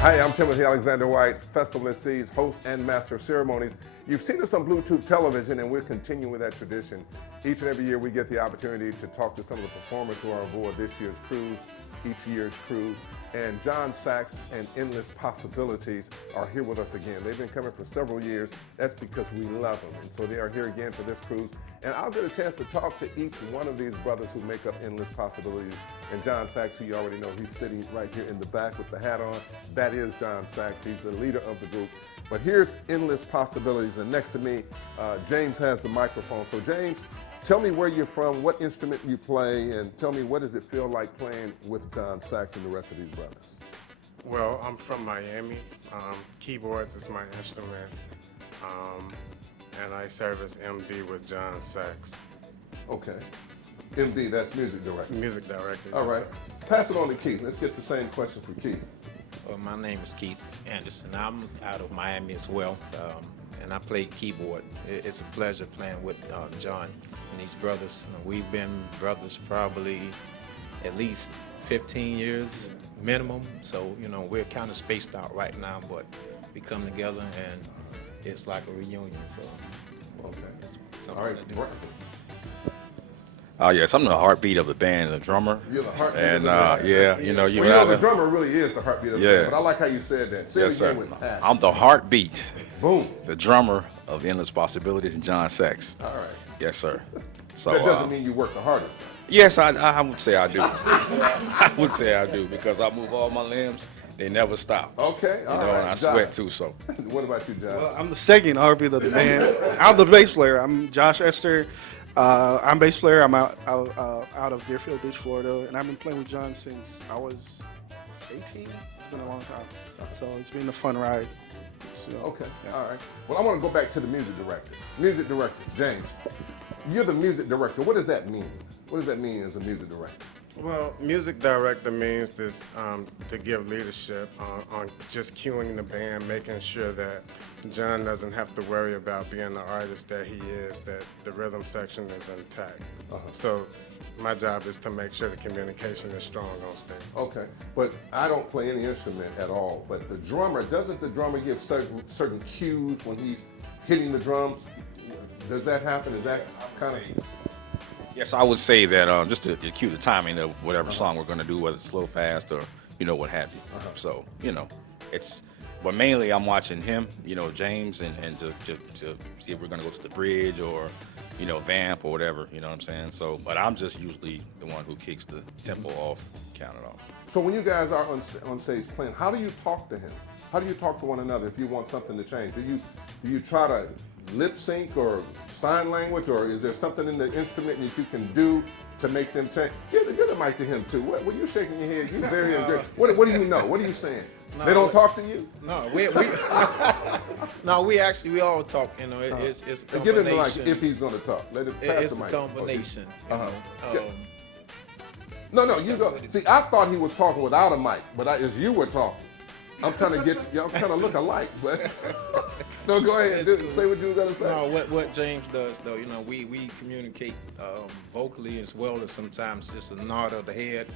Hi, I'm Timothy Alexander White, Festival and Seas host and master of ceremonies. You've seen us on Bluetooth television, and we're continuing with that tradition. Each and every year, we get the opportunity to talk to some of the performers who are aboard this year's cruise, each year's cruise. And Jon Saxx and Endless Possibilities are here with us again. They've been coming for several years. That's because we love them. And so they are here again for this cruise. And I'll get a chance to talk to each one of these brothers who make up Endless Possibilities. And Jon Saxx, who you already know, he's sitting right here in the back with the hat on. That is Jon Saxx. He's the leader of the group. But here's Endless Possibilities. And next to me, James has the microphone. So James, tell me where you're from, what instrument you play, and tell me what does it feel like playing with Jon Saxx and the rest of these brothers? Well, I'm from Miami. Keyboards is my instrument, and I serve as MD with Jon Saxx. Okay. MD, that's music director. Music director. All yes, right. sir. Pass it on to Keith. Let's get the same question for Keith. Well, my name is Keith Anderson. I'm out of Miami as well, and I play keyboard. It's a pleasure playing with Jon and these brothers. We've been brothers probably at least 15 years minimum, so we're kind of spaced out right now, but we come together and it's like a reunion. So Okay. it's All something right. to do. Yes, I'm the heartbeat of the band, the drummer. You're the heartbeat and of the band. yeah, Well, you know, the drummer really is the heartbeat of the Yeah. band, but I like how you said that. Say Yes, it sir. again with passion. I'm the heartbeat, Boom. the drummer of Endless Possibilities, and Jon Saxx. All right. Yes, sir. So That doesn't mean you work the hardest. yes, I would say I do. I would say I do because I move all my limbs. They never stop. Okay, all You know, right. and I Josh. sweat too. So What about you, Josh? Well, I'm the second heartbeat of the band. I'm the bass player. I'm Josh Esther. I'm bass player. I'm out of Deerfield Beach, Florida, and I've been playing with Jon since I was 18. It's been a long time, so it's been a fun ride. So, Okay, yeah. all right. Well, I want to go back to the music director. Music director, James. You're the music director. What does that mean? What does that mean as a music director? Well, music director means this to give leadership on just cueing the band, making sure that Jon doesn't have to worry about being the artist that he is, that the rhythm section is intact. So my job is to make sure the communication is strong on stage. Okay, but I don't play any instrument at all. But the drummer, doesn't the drummer give certain cues when he's hitting the drums? Does that happen? Is that kind of... yes, I would say that just to cue the timing of whatever song we're going to do, whether it's slow, fast, or what have you. So it's. But mainly, I'm watching him, James, and to see if we're going to go to the bridge or, vamp or whatever, you know what I'm saying? So, but I'm just usually the one who kicks the tempo off, count it off. So when you guys are on stage playing, how do you talk to him? How do you talk to one another if you want something to change? Do you try to lip sync or sign language, or is there something in the instrument that you can do to make them change? Give the mic to him too. What you're shaking your head? You're very aggressive. What do you know? What are you saying? No, They don't talk to you? No, we we all talk. It's a combination. Give him the mic if he's going to talk. Let it pass It's the a mic. combination. Yeah. No, you go. See, I thought he was talking without a mic, but as you were talking, I'm trying to get y'all kind of look alike. But no, go ahead. Say what you were gonna say. No, what James does though, we communicate vocally as well as sometimes just a nod of the head,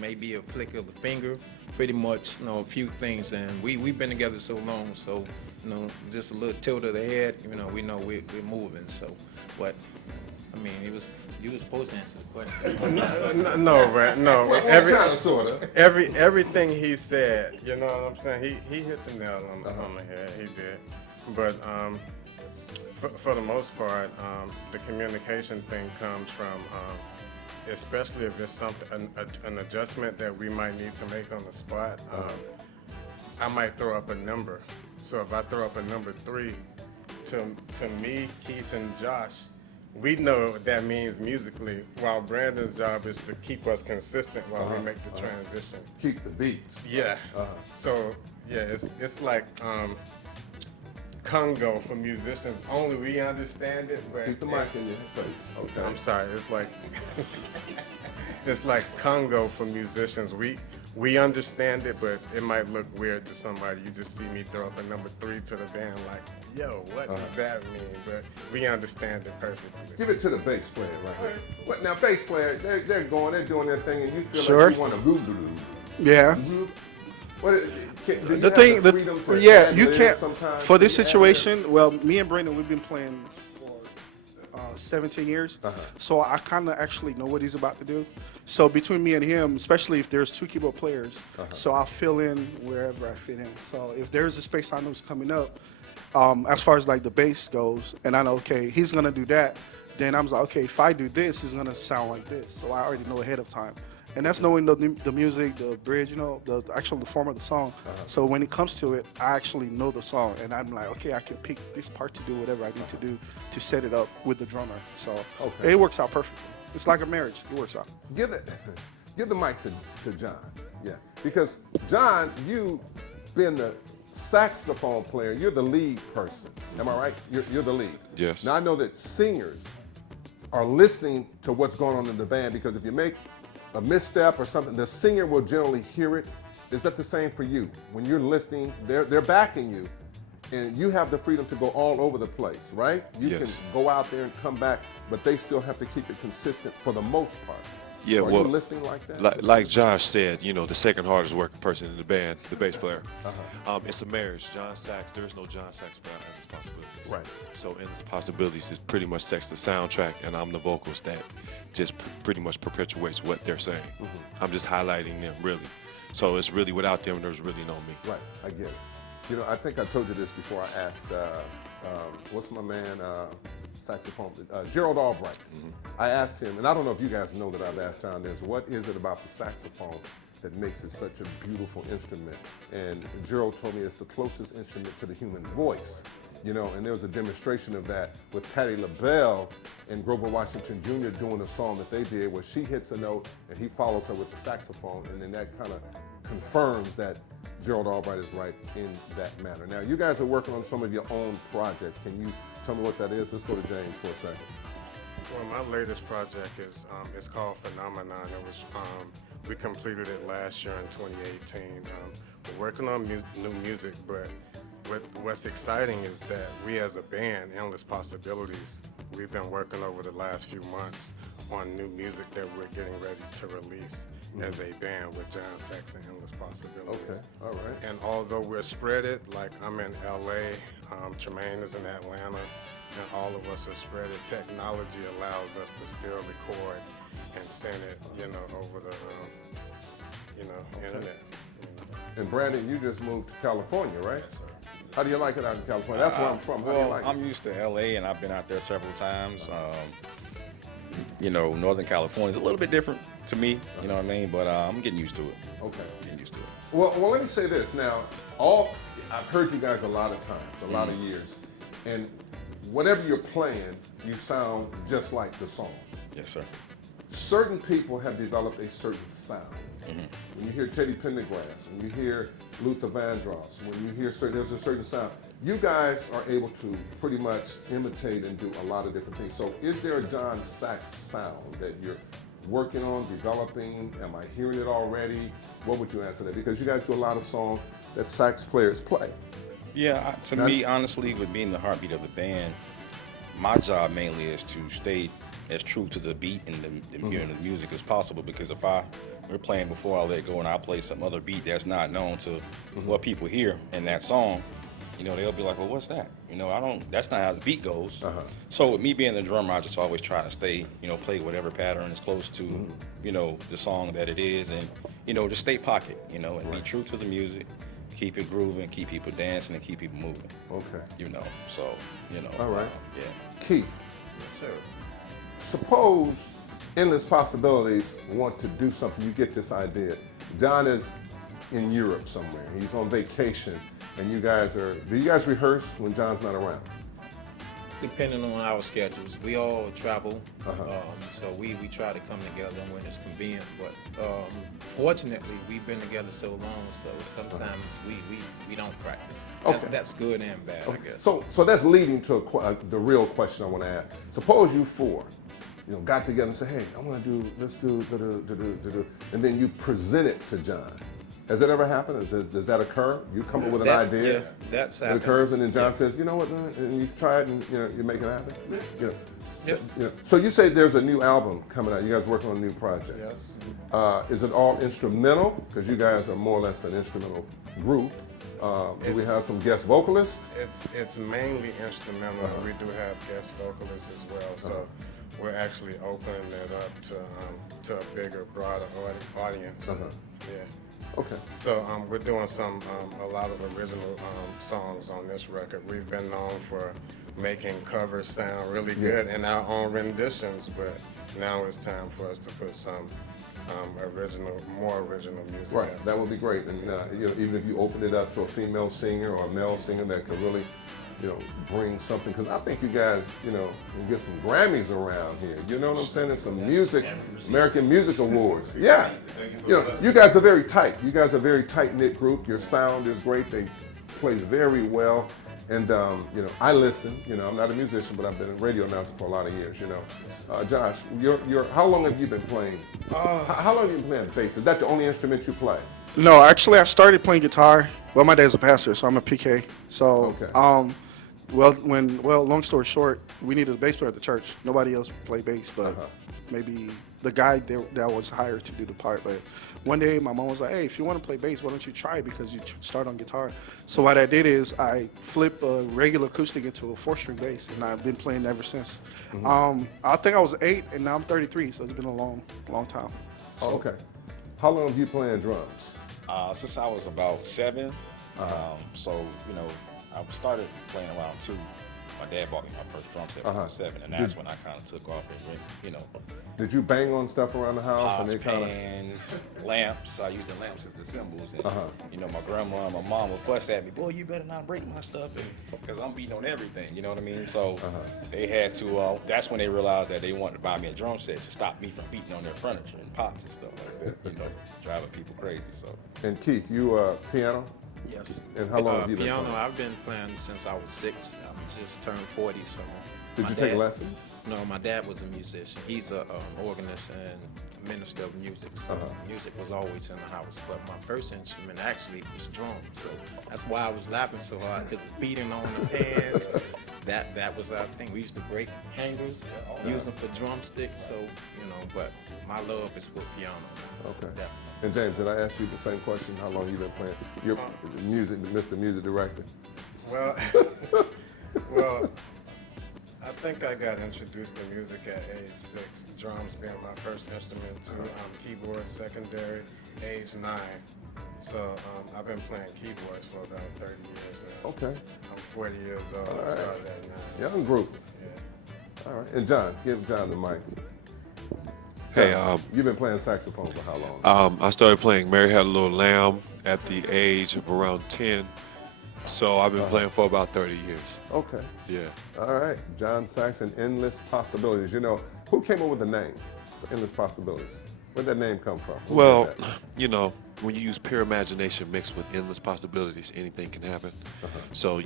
maybe a flick of the finger, pretty much, a few things. And we've been together so long, so just a little tilt of the head, we know we're moving. So, but I mean, you were supposed to answer the question. No, right? No. Well, kind of, sort of. Everything he said, you know what I'm saying? He hit the nail on the head. He did. But for the most part, the communication thing comes from, especially if it's something an adjustment that we might need to make on the spot. I might throw up a number. So if I throw up a number 3, to me, Keith, and Josh, we know what that means musically, while Brandon's job is to keep us consistent while we make the transition. Keep the beats. Yeah. So yeah, it's like Congo for musicians. Only we understand it. But Keep the mic in your face. Okay. I'm sorry. It's like it's like Congo for musicians. We understand it, but it might look weird to somebody. You just see me throw up a number 3 to the band, like, yo, what does that mean? But we understand it perfectly. Give it to the bass player right here. What now, bass player? They're doing their thing, and you feel Sure. like you want to goo. Yeah. What is, do you The have thing, the freedom to yeah, add you lyrics can't. sometimes? For Do this you add situation, well, me and Brandon, we've been playing for 17 years, so I kind of actually know what he's about to do. So between me and him, especially if there's two keyboard players, so I'll fill in wherever I fit in. So if there's a space I know is coming up, as far as like the bass goes, and I know, okay, he's gonna do that, then I'm like, okay, if I do this, it's gonna sound like this. So I already know ahead of time. And that's knowing the music, the bridge, you know, the actual the form of the song. So when it comes to it, I actually know the song, and I'm like, okay, I can pick this part to do whatever I need to do to set it up with the drummer. So it works out perfectly. It's like a marriage. It works out. Give the mic to John. Yeah, because John, you being the saxophone player, you're the lead person. Am I right? You're the lead. Yes. Now I know that singers are listening to what's going on in the band, because if you make a misstep or something, the singer will generally hear it. Is that the same for you? When you're listening, they're backing you, and you have the freedom to go all over the place, right? You Yes. can go out there and come back, but they still have to keep it consistent for the most part. Yeah, Are well, you listening like that? like Josh said, you know, the second hardest working person in the band, the bass player. It's a marriage. Jon Saxx, there is no Jon Saxx without Endless Possibilities. Right. So Endless Possibilities is pretty much Saxx the soundtrack, and I'm the vocals that just pretty much perpetuates what they're saying. I'm just highlighting them, really. So it's really without them, there's really no me. Right, I get it. You know, I think I told you this before. I asked, what's my man, saxophone, Gerald Albright. I asked him, and I don't know if you guys know that I've asked John this, what is it about the saxophone that makes it such a beautiful instrument? And Gerald told me it's the closest instrument to the human voice. You know, and there was a demonstration of that with Patti LaBelle and Grover Washington Jr. doing a song that they did where she hits a note and he follows her with the saxophone, and then that kind of confirms that Gerald Albright is right in that manner. Now, you guys are working on some of your own projects. Can you tell me what that is? Let's go to James for a second. Well, my latest project is it's called Phenomenon. It was we completed it last year in 2018. We're working on new music, but what's exciting is that we as a band, Endless Possibilities, we've been working over the last few months on new music that we're getting ready to release as a band with Jon Saxx and Endless Possibilities. Okay, all right. And although we're spread it, like I'm in LA, Tremaine is in Atlanta, and all of us are spread it, technology allows us to still record and send it, you know, over the, internet. You know. And Brandon, you just moved to California, right? Yes, sir. How do you like it out in California? That's where I'm from. How do you like I'm it? used to LA, and I've been out there several times. You know, Northern California is a little bit different to me, you know what I mean? But I'm getting used to it. Okay. Getting used to it. Well, let me say this. Now, I've heard you guys a lot of times, a lot of years, and whatever you're playing, you sound just like the song. Yes, sir. Certain people have developed a certain sound. When you hear Teddy Pendergrass, when you hear Luther Vandross, when you hear there's a certain sound. You guys are able to pretty much imitate and do a lot of different things. So is there a Jon Saxx sound that you're working on, developing? Am I hearing it already? What would you answer that? Because you guys do a lot of songs that sax players play. Yeah, to me, honestly, with being the heartbeat of the band, my job mainly is to stay as true to the beat and the music as possible. Because if we're playing Before I Let Go and I play some other beat that's not known to what people hear in that song, you know, they'll be like, well, what's that? You know, that's not how the beat goes. So with me being the drummer, I just always try to stay, you know, play whatever pattern is close to, you know, the song that it is, and, you know, just stay pocket, you know, and be true to the music, keep it grooving, keep people dancing, and keep people moving. Okay. You know, so, you know. All right. Yeah. Keith, Yes, sir. suppose Endless Possibilities want to do something. You get this idea. John is in Europe somewhere. He's on vacation, and do you guys rehearse when John's not around? Depending on our schedules, we all travel, so we try to come together when it's convenient. But fortunately, we've been together so long, so sometimes we don't practice. That's good and bad, I guess. So that's leading to the real question I want to ask. Suppose you four, you know, got together and said, hey, let's do, and then you present it to John. Has that ever happened? Does that occur? You come up with an idea, Yeah, that's it happened. occurs, and then John says, you know what, and you try it, and you know, you make it happen. You know, Yep. Yeah. So you say there's a new album coming out. You guys working on a new project. Yes. Is it all instrumental? Because you guys are more or less an instrumental group. Do we have some guest vocalists? It's mainly instrumental. We do have guest vocalists as well. So we're actually opening it up to a bigger, broader audience. Yeah. Okay. So we're doing a lot of original songs on this record. We've been known for making covers sound really good in our own renditions, but now it's time for us to put some more original music. Right. out. That would be great. And even if you open it up to a female singer or a male singer that could really, bring something. Because I think you guys, can get some Grammys around here. You know what I'm saying? There's some music, American Music Awards. Yeah. You guys are very tight. You guys are a very tight-knit group. Your sound is great. They play very well. And, I listen. I'm not a musician, but I've been a radio announcer for a lot of years, Josh, how long have you been playing? How long have you been playing bass? Is that the only instrument you play? No, actually, I started playing guitar. Well, my dad's a pastor, so I'm a PK. So, Okay. long story short, we needed a bass player at the church. Nobody else played bass, but maybe the guy that was hired to do the part. But one day, my mom was like, "Hey, if you want to play bass, why don't you try it? Because you start on guitar." So what I did is I flipped a regular acoustic into a 4-string bass, and I've been playing ever since. I think I was 8, and now I'm 33, so it's been a long time. Oh, okay. How long have you playing drums? Since I was about 7. So, I started playing around 2. My dad bought me my first drum set when I was 7, and that's when I kind of took off and Did you bang on stuff around the house? pots, pans, lamps. I used the lamps as the symbols. And, my grandma and my mom would fuss at me, "Boy, you better not break my stuff," because I'm beating on everything. You know what I mean? So they had to. That's when they realized that they wanted to buy me a drum set to stop me from beating on their furniture and pots and stuff like that. Driving people crazy. So. And Keith, you piano? Yes. And how long have you been piano, playing? I've been playing since I was 6. I just turned 40, so. Did you take lessons? No, my dad was a musician. He's an organist and minister of music, so music was always in the house. But my first instrument actually was drums, so that's why I was laughing so hard, because beating on the pans, that was our thing. We used to break hangers, use them for drumsticks, so, but my love is for piano. Okay. Yeah. And James, did I ask you the same question? How long you been playing? You're Mr. Music Director. Well, I think I got introduced to music at age 6. Drums being my first instrument, keyboard secondary, age 9. So I've been playing keyboards for about 30 years now. Okay. I'm 40 years old. All I right. started at 9. Young group. Yeah. All right. And John, give John the mic. Hey, John, you've been playing saxophone for how long? I started playing Mary Had a Little Lamb at the age of around 10. So I've been playing for about 30 years. Okay. Yeah. All right. Jon Saxx and Endless Possibilities. Who came up with the name, Endless Possibilities? Where'd that name come from? Who Well, did that? when you use pure imagination mixed with endless possibilities, anything can happen. So,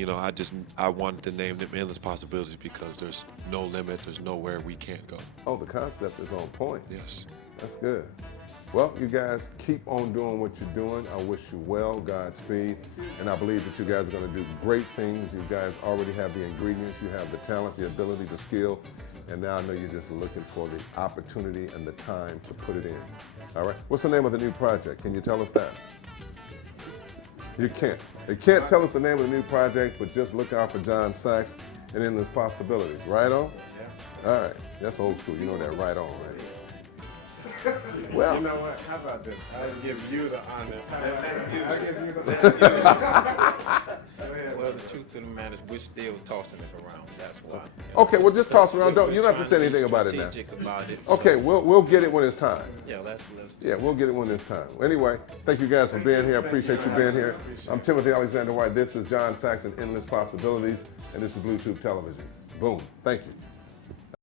I wanted to name them Endless Possibilities because there's no limit, there's nowhere we can't go. Oh, the concept is on point. Yes. That's good. Well, you guys keep on doing what you're doing. I wish you well, Godspeed. And I believe that you guys are going to do great things. You guys already have the ingredients. You have the talent, the ability, the skill. And now I know you're just looking for the opportunity and the time to put it in. All right. What's the name of the new project? Can you tell us that? You can't. They can't tell us the name of the new project, but just look out for Jon Saxx and Endless Possibilities. Right on? Yes. All right. That's old school. You know that right on, right? Well, You know what? How about this? I'll give you the honors. I'll give you the Well, the truth of the matter is we're still tossing it around. That's why. Okay, well, just toss it around. We're You don't have to say trying be anything about it now. strategic about it, okay, so, we'll get it when it's time. yeah, let's Yeah, we'll get it when it's time. Anyway, thank you guys for being here. I appreciate you being here. I'm Timothy Alexander White. This is Jon Saxx and Endless Possibilities, and this is Bluetooth Television. Boom. Thank you.